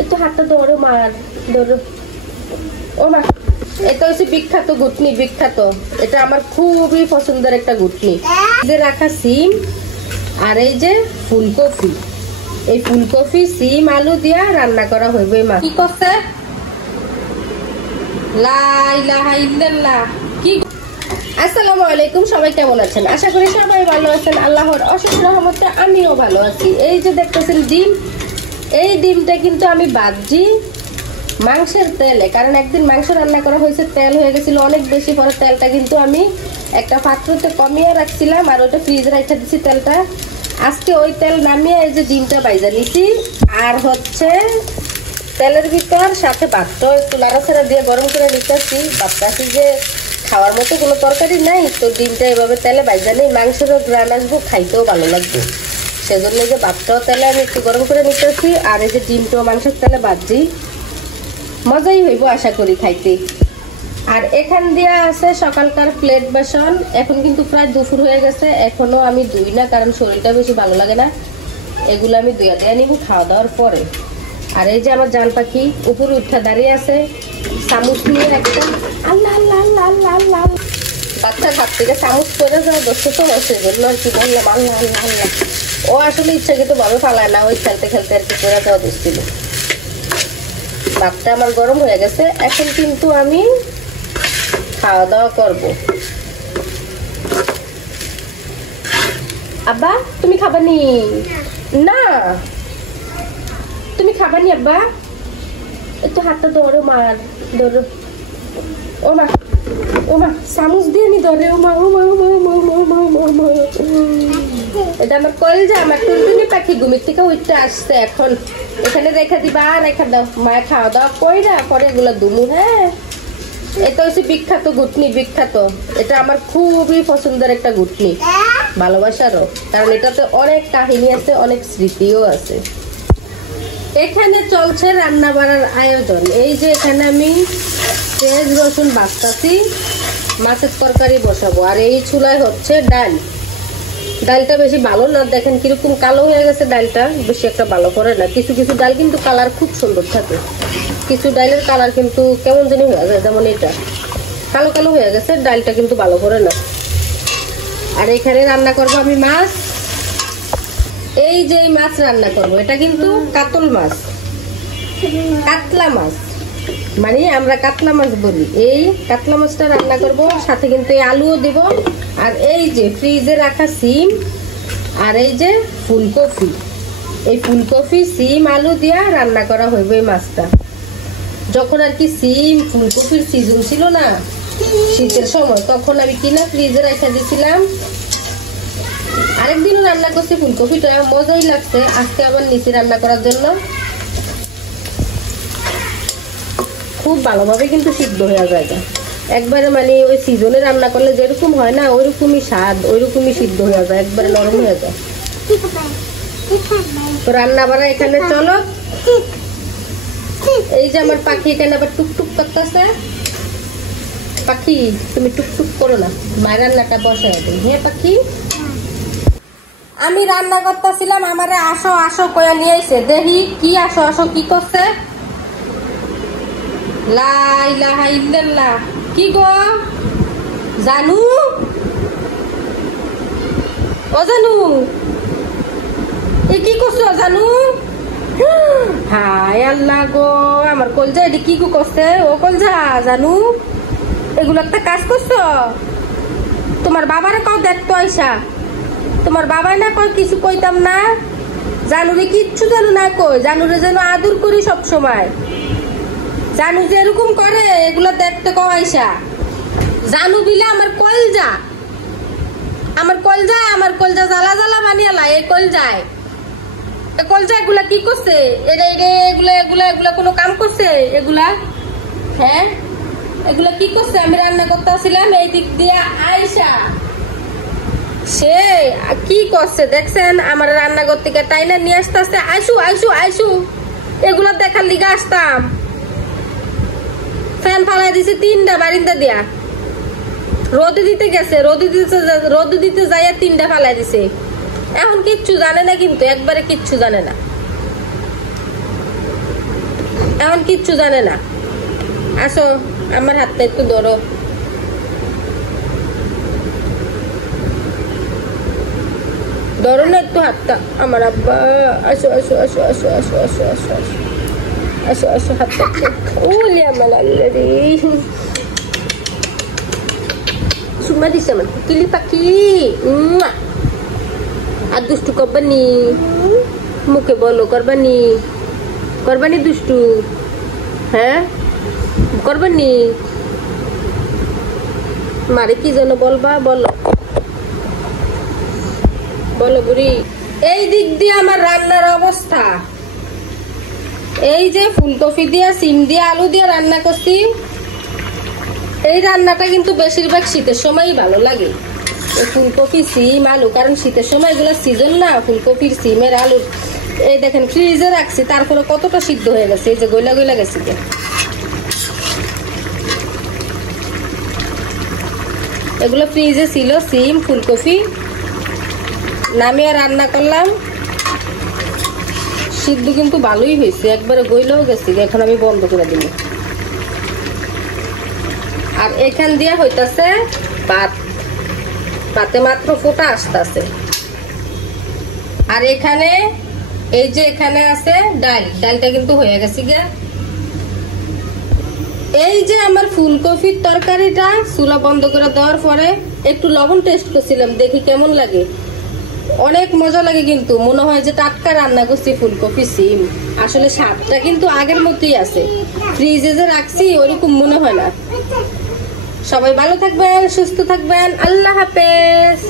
একটু হাতটা ধরো মার, ধরো ও মা। এটা হচ্ছে বিখ্যাত ঘুটনি, বিখ্যাত। এটা আমার খুবই পছন্দের একটা ঘুটনি। যে রাখা সিম আর এই যে ফুলকপি, এই ফুলকপি সিম আলু দিয়া রান্না করা হইবে। মা কি করছে? লা ইলাহা ইল্লাল্লাহ। কি? আসসালামু আলাইকুম, সবাই কেমন আছেন? আশা করি সবাই ভালো আছেন। আল্লাহর অশেষ রহমতে আমিও ভালো আছি। এই যে দেখতেছেন ডিম, এই ডিমটা কিন্তু আমি ভাজি মাংসের তেলে, কারণ একদিন মাংস রান্না করা হয়েছে, তেল হয়ে গেছিল অনেক বেশি। পরে তেলটা কিন্তু আমি একটা পাত্রতে কমিয়ে রাখছিলাম আর ওটা ফ্রিজে রেখে দিচ্ছি তেলটা। আজকে ওই তেল নামিয়ে এই যে ডিমটা বাইজা নিছি, আর হচ্ছে তেলের ভিতর সাথে ভাতটা একটু নাড়াচাড়া দিয়ে গরম করে নিতেছি। ভাবতেছি যে খাওয়ার মতো কোনো তরকারি নাই, তো ডিমটা এভাবে তেলে বাইজা নেই, মাংসেরও গ্রান আসবো, খাইতেও ভালো লাগবে। সেজন্য যে ভাতটাও তেলে আমি একটু গরম করে নিতেছি, আর এই যে ডিমটাও মাংসের তেলে ভাজি, মজাই হইব আশা করি খাইতে। আর এখান দিয়ে আছে সকালকার প্লেট বাসন। এখন কিন্তু প্রায় দুপুর হয়ে গেছে, এখনো আমি ধুই না, কারণ শরীরটা বেশি ভালো লাগে না। এগুলো আমি ধুয়ে দিয়ে নিব খাওয়া দাওয়ার পরে। আর এই যে আমার জান পাখি উপরে উঠা দাঁড়িয়ে আছে, চামচ নিয়ে একদম আল্লাহ আল্লাহ আল্লাহ আল্লাহ আল্লাহ। বাচ্চার হাত থেকে চামচ পরে যাওয়া দোষ তো হচ্ছে, জন্য আর কি বললাম আল্লাহ আল্লাহ আল্লাহ। ও আসলে ইচ্ছাকৃত ভাবে পালায় না, ওই খেলতে খেলতে আর কি পরে যাওয়া দোষ ছিল। ভাতটা আমার গরম হয়ে গেছে, এখন কিন্তু আমি খাওয়া দাওয়া করবো। আব্বা তুমি খাবানি? না তুমি খাবানি আব্বা? একটু হাতটা ধরো মার, ধরো ও মা, ও মা চামচ দিয়ে নি ধরে। ও মা, ও মা, ও মা, ও মা, ও মা, ও মা, ও মা। এটা আমার কলেজে আমার টুনটুনি পাখি ঘুমের থেকে উঠতে আসছে, এখন এখানে রেখে দিবা, রেখে দাও। মায়ের খাওয়া দাওয়া কইরা পরে এগুলো দুমু। হ্যাঁ, এটা হচ্ছে বিখ্যাত ঘুটনি, বিখ্যাত। এটা আমার খুবই পছন্দের একটা ঘুটনি, ভালোবাসারও, কারণ এটাতে অনেক কাহিনী আছে, অনেক স্মৃতিও আছে। এখানে চলছে রান্না বাড়ার আয়োজন। এই যে এখানে আমি পেঁয়াজ রসুন বাটতাছি, মাছের তরকারি বসাবো। আর এই চুলায় হচ্ছে ডাল। ডালটা বেশি ভালো না, দেখেন কিরকম কালো হয়ে গেছে ডালটা, বেশি একটা ভালো করে না। কিছু কিছু ডাল কিন্তু কালার খুব সুন্দর থাকে, কিছু ডালের কালার কিন্তু কেমন জানি হয়ে যায়, যেমন এটা কালো কালো হয়ে গেছে, ডালটা কিন্তু ভালো করে না। আর এখানে রান্না করব আমি মাছ। এই যে মাছ রান্না করব, এটা কিন্তু কাতল মাছ, কাতলা মাছ, মানে আমরা কাতলা মাছ বলি। এই কাতলা মাছটা রান্না করব, সাথে কিন্তু এই আলুও দেব। আর এই যে ফ্রিজে রাখা সিম আর এই যে ফুলকপি, এই ফুলকপি সিম আলু দিয়া রান্না করা হইবে এই মাছটা। যখন আর কি সিম ফুলকপির সিজন ছিল না শীতের সময়, তখন আমি কিনা ফ্রিজে রেখে দিয়েছিলাম। আরেকদিনও রান্না করছি ফুলকপিটা, মজাই লাগছে। আজকে আবার নিচে রান্না করার জন্য খুব ভালোভাবে কিন্তু সিদ্ধ হয়ে যায় একবারে, মানে ওই সিজনে রান্না করলে যেরকম হয় না ওইরকমই স্বাদ, ওইরকমই সিদ্ধ হয়ে যায়, একবারে নরম হয়ে যায়। তো রান্না বাড়া এখানে চলো। এই যে আমার পাখি এখানে আবার টুকটুক করতেছে। পাখি তুমি টুকটুক করো না, মায়ের রান্নাটা বসায় দিই। হ্যাঁ পাখি, আমি রান্না করতেছিলাম, আমারে আসো আসো কয়া নিয়ে এসে দেখি কি আসো আসো কি করছে। লা ইলাহা ইল্লাল্লাহ। কি গো জানু? ও জানু, এ কি করছো জানু? হায় আল্লাহ গো, আমার কলজা এটি কি করছে? ও কলজা জানু, এগুলো একটা কাজ করছো? তোমার বাবারে কও দেখতো আইসা, তোমার বাবাই না কয় কিছু কইতাম না। জানুরে কিচ্ছু যেন না কই, জানুরে যেন আদর করি সব সময়। জানু যে এরকম করে এগুলো দেখতে কও আইসা। জানু বিলে আমার কলজা, আমার কলজা, আমার কলজা জ্বালা জ্বালা বানিয়ালা। এই কলজায়, এই কলজা এগুলা কি করছে? এগুলা এগুলা এগুলা কোনো কাম করছে এগুলা? হ্যাঁ, এগুলা কি করছে? আমি রান্না করতে আসছিলাম, এই দিক দিয়ে আইসা সে কি করছে দেখছেন? আমার রান্না করতে গিয়ে তাই না নিয়ে আসতে আসতে আইসু আইসু আইসু এগুলো দেখার লিগে আসতাম। ফ্যান ফালাই দিছি তিনটা বারিন্দা দিয়া, রোদে দিতে গেছে, রোদে দিতে যাইয়া তিনটা ফালাই দিছে। এখন কিচ্ছু জানে না, কিন্তু একবারে কিচ্ছু জানে না। এখন কিচ্ছু জানে না। আসো আমার হাতটা একটু ধরো। ধরো না একটু হাতটা আমার আব্বা। আসো আসো আসো আসো আসো আসো আসো আসো আসো আসো হাতটা। ওলে আমার আল্লাহ রে, সুমা দিছে আমার কিলি পাখি। আর দুষ্টু করবানি, মুখে বলো করবানি, করবানি দুষ্টু, হ্যাঁ করবানি। মারে কি যেন বলবা, বলো বলো বুড়ি। এই দিক দিয়ে আমার রান্নার অবস্থা, এই যে ফুলকপি দিয়া সিম দিয়া আলু দিয়ে রান্না করছি। এই রান্নাটা কিন্তু বেশিরভাগ শীতের সময়ই ভালো লাগে, ফুলকপি সিম আলু, কারণ শীতের সময় এগুলো সিজন না ফুলকপির সিমের আলুর। এই দেখেন ফ্রিজে রাখছি, তারপরে কতটা সিদ্ধ হয়ে গেছে, এই যে গইলা গইলা গেছে। এগুলো ফ্রিজে ছিল, সিম ফুলকপি নামিয়ে রান্না করলাম। সিদ্ধ কিন্তু ভালোই হয়েছে, একবারে গইলেও গেছে। এখন আমি বন্ধ করে দিল। আর এখান দিয়ে হইতাছে ভাত, ভাতে মাত্র ফোটা আসতেছে। আর এখানে এই যে এখানে আছে ডাল, ডালটা কিন্তু হয়ে গেছে গিয়া। এই যে আমার ফুলকপির তরকারিটা চুলা বন্ধ করে দেওয়ার পরে একটু লবণ টেস্ট করছিলাম, দেখি কেমন লাগে। অনেক মজা লাগে, কিন্তু মনে হয় যে টাটকা রান্না করছি ফুলকপি সিম। আসলে স্বাদটা কিন্তু আগের মতোই আছে, ফ্রিজে যে রাখছি ওরকম মনে হয় না। সবাই ভালো থাকবেন, সুস্থ থাকবেন, আল্লাহ হাফেজ।